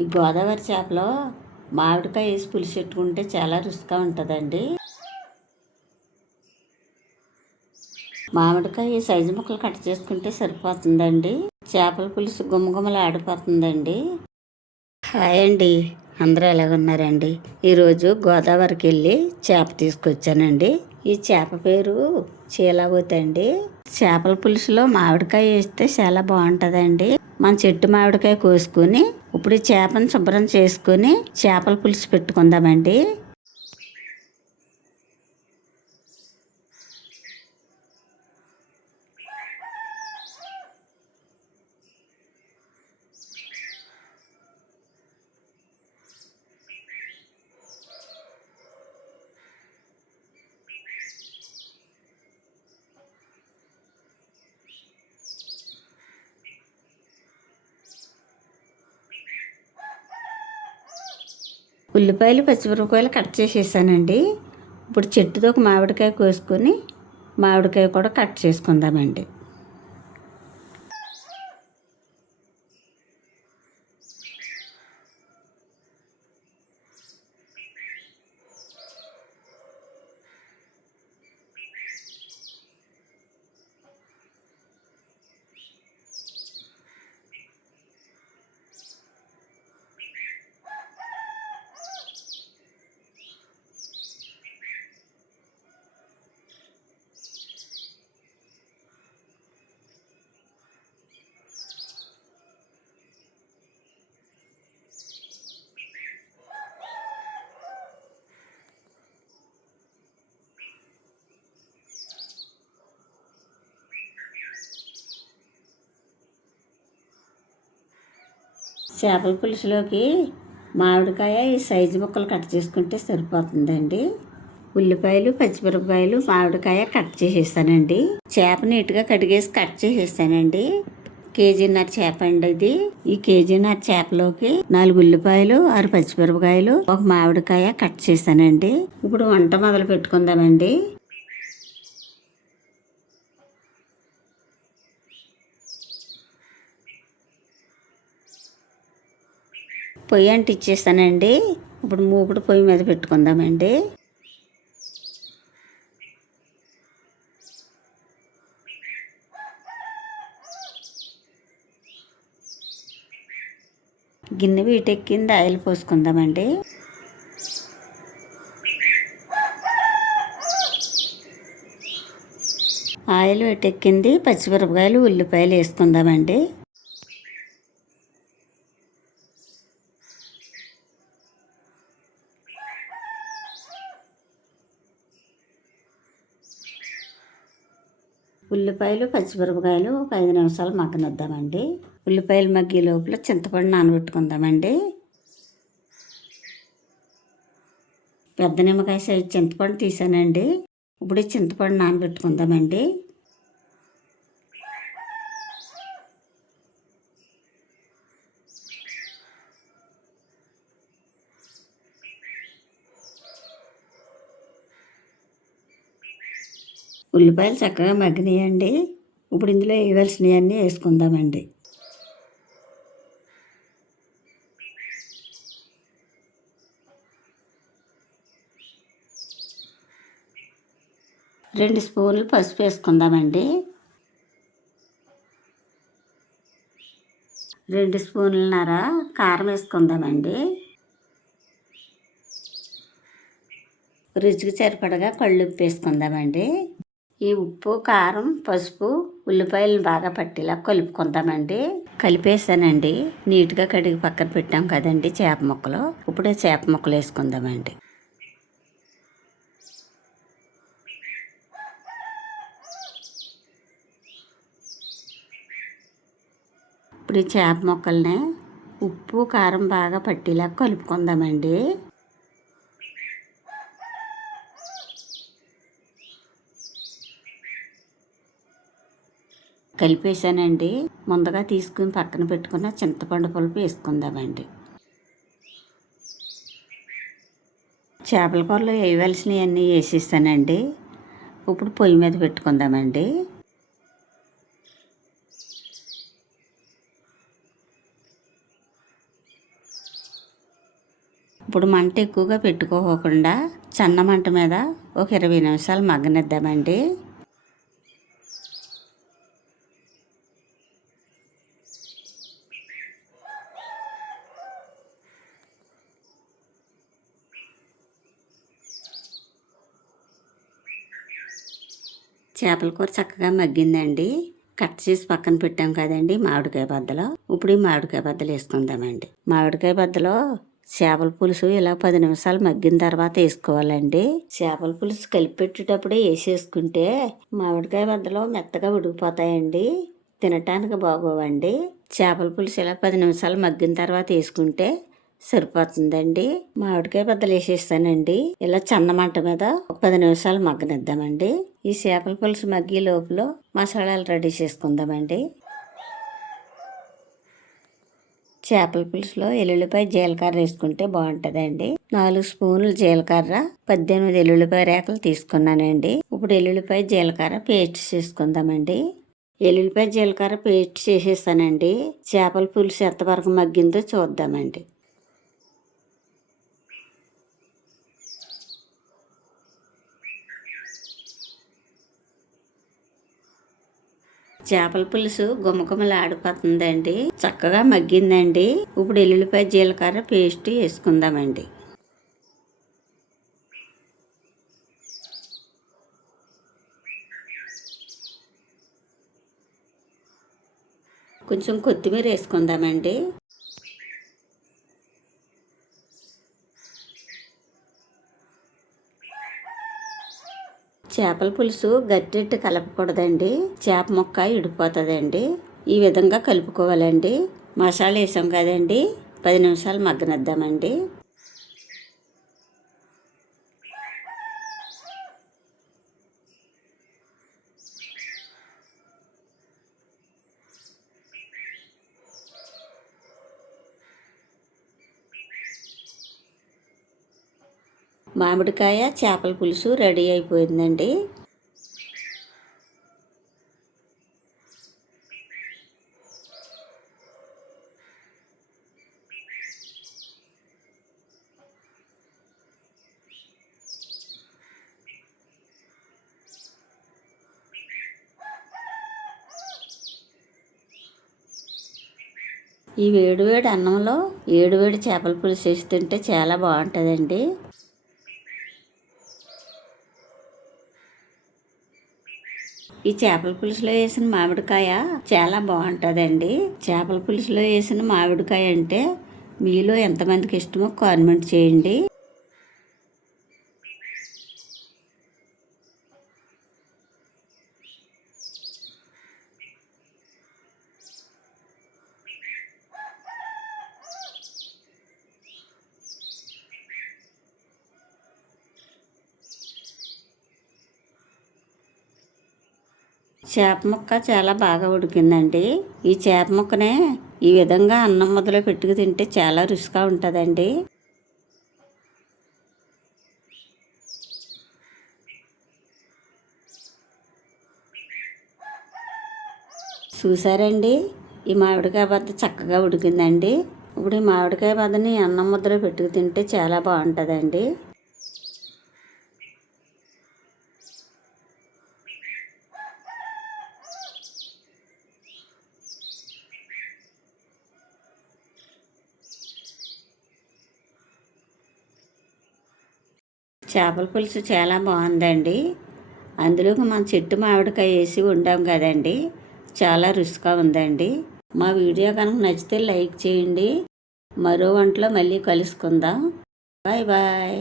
ఈ గోదావరి చేపలో మామిడికాయ వేసి పులుసు పెట్టుకుంటే చాలా రుచిగా ఉంటుందండి. మామిడికాయ సైజు ముక్కలు కట్ చేసుకుంటే సరిపోతుందండి. చేపల పులుసు గుమ్మగుమ్మలు ఆడిపోతుందండి. హాయ్ అండి, అందరూ ఎలాగున్నారండి? ఈరోజు గోదావరికి వెళ్ళి చేప తీసుకొచ్చానండి. ఈ చేప పేరు చీలావతి అండి. చేపల పులుసులో మామిడికాయ వేస్తే చాలా బాగుంటుందండి. మన చెట్టు మామిడికాయ కోసుకుని ఇప్పుడు ఈ చేపను శుభ్రం చేసుకుని చేపల పులుసు పెట్టుకుందామండి. ఉల్లిపాయలు పచ్చిమిరపకాయలు కట్ చేసేసానండి. ఇప్పుడు చెట్టుతో ఒక మామిడికాయ కోసుకొని మామిడికాయ కూడా కట్ చేసుకుందామండి. చేపల పులుసులోకి మామిడికాయ ఈ సైజు ముక్కలు కట్ చేసుకుంటే సరిపోతుందండి. ఉల్లిపాయలు పచ్చిమిరపకాయలు మామిడికాయ కట్ చేసేసానండి. చేప నీట్గా కడిగేసి కట్ చేసేసానండి. కేజీన్నర చేప అండి ఇది. ఈ కేజీన్నర చేపలోకి 4 ఉల్లిపాయలు 6 పచ్చిమిరపకాయలు ఒక మామిడికాయ కట్ చేశానండి. ఇప్పుడు వంట మొదలు పెట్టుకుందామండి. పొయ్యి అంటిచ్చేసానండి. ఇప్పుడు మూకుడు పొయ్యి మీద పెట్టుకుందామండి. గిన్నె వీటెక్కింది ఆయిల్ పోసుకుందామండి. ఆయిల్ వీటెక్కింది పచ్చిమిరపకాయలు ఉల్లిపాయలు వేసుకుందామండి. ఉల్లిపాయలు పచ్చిమిరపకాయలు ఒక 5 నిమిషాలు మగ్గనిద్దామండి. ఉల్లిపాయలు మగ్గే లోపల చింతపండు నానబెట్టుకుందామండి. పెద్ద నిమ్మకాయ సైజు చింతపండు తీసానండి. ఇప్పుడు ఈ చింతపండు నానబెట్టుకుందామండి. ఉల్లిపాయలు చక్కగా మగ్గినాయండి. ఇప్పుడు ఇందులో వేయవలసినవన్నీ వేసుకుందామండి. రెండు స్పూన్లు పసుపు వేసుకుందామండి. 2 స్పూన్లన్నర కారం వేసుకుందామండి. రుచికి సరిపడగా కళ్ళుప్పు వేసుకుందామండి. ఈ ఉప్పు కారం పసుపు ఉల్లిపాయలను బాగా పట్టేలా కలుపుకుందామండి. కలిపేసానండి. నీట్గా కడిగి పక్కన పెట్టాం కదండి చేప ముక్కలు. ఇప్పుడే చేప ముక్కలు వేసుకుందామండి. ఇప్పుడు ఈ చేప ముక్కల్ని ఉప్పు కారం బాగా పట్టేలా కలుపుకుందామండి. కలిపేసానండి. ముందుగా తీసుకుని పక్కన పెట్టుకున్న చింతపండు పులుపు వేసుకుందామండి. చేపల కూరలో వేయవలసినవన్నీ వేసేసానండి. ఇప్పుడు పొయ్యి మీద పెట్టుకుందామండి. ఇప్పుడు మంట ఎక్కువగా పెట్టుకోకుండా సన్న మంట మీద ఒక 20 నిమిషాలు మగ్గనిద్దామండి. చేపల కూర చక్కగా మగ్గిందండి. కట్ చేసి పక్కన పెట్టాం కదండి మామిడికాయ బద్దలో. ఇప్పుడు ఈ మామిడికాయ బద్దలు వేసుకుందామండి. మామిడికాయ బద్దలో చేపల పులుసు ఇలా 10 నిమిషాలు మగ్గిన తర్వాత వేసుకోవాలండి. చేపల పులుసు కలిపి పెట్టేటప్పుడే వేసేసుకుంటే మామిడికాయ బద్దలో మెత్తగా ఉడికిపోతాయండి, తినటానికి బాగోవండి. చేపల పులుసు ఇలా 10 నిమిషాలు మగ్గిన తర్వాత వేసుకుంటే సరిపోతుందండి. మామిడికాయ బద్దలు వేసేస్తానండి. ఇలా చన్నమంట మీద ఒక 10 నిమిషాలు మగ్గనిద్దామండి. ఈ చేపల పులుసు మగ్గి లోపల మసాలాలు రెడీ చేసుకుందామండి. చేపల పులుసులో ఎల్లుల్లిపాయ జీలకర్ర వేసుకుంటే బాగుంటుందండి. 4 స్పూన్లు జీలకర్ర, 18 ఎల్లుల్లిపాయ రేకలు తీసుకున్నానండి. ఇప్పుడు ఎల్లుల్లిపాయ జీలకర్ర పేస్ట్ చేసుకుందామండి. ఎల్లుల్లిపాయ జీలకర్ర పేస్ట్ చేసేస్తానండి. చేపల పులుసు ఎంతవరకు మగ్గిందో చూద్దామండి. చేపల పులుసు గుమగుమలాడిపోతుందండి, చక్కగా మగ్గిందండి. ఇప్పుడు ఎల్లుల్లిపాయ జీలకర్ర పేస్ట్ వేసుకుందామండి. కొంచెం కొత్తిమీర వేసుకుందామండి. చేపల పులుసు గట్టెట్టు కలపకూడదండి, చేప ముక్క ఇడిపోతుందండి. ఈ విధంగా కలుపుకోవాలండి. మసాలా వేసాం కదండి, 10 నిమిషాలు మగ్గనిద్దామండి. మామిడికాయ చేపల పులుసు రెడీ అయిపోయిందండి. ఈ వేడివేడి అన్నంలో వేడివేడి చేపల పులుసు వేసి తింటే చాలా బాగుంటుందండి. ఈ చేపల పులుసులో వేసిన మామిడికాయ చాలా బాగుంటుందండి. చేపల పులుసులో వేసిన మామిడికాయ అంటే మీలో ఎంతమందికి ఇష్టమో కామెంట్ చేయండి. చేప ముక్క చాలా బాగా ఉడికిందండి. ఈ చేప ముక్కనే ఈ విధంగా అన్నం ముద్దలో పెట్టుకు తింటే చాలా రుచిగా ఉంటుందండి. చూసారండి, ఈ మామిడికాయ బద్ద చక్కగా ఉడికిందండి. ఇప్పుడు ఈ మామిడికాయ బద్దని అన్నం ముద్దలో పెట్టుకు తింటే చాలా బాగుంటుందండి. చేపల పులుసు చాలా బాగుందండి. అందులోకి మన చెట్టు మామిడికాయ వేసి వండాం కదండి, చాలా రుచిగా ఉందండి. మా వీడియో కనుక నచ్చితే లైక్ చేయండి. మరో వంటలో మళ్ళీ కలుసుకుందాం. Bye bye.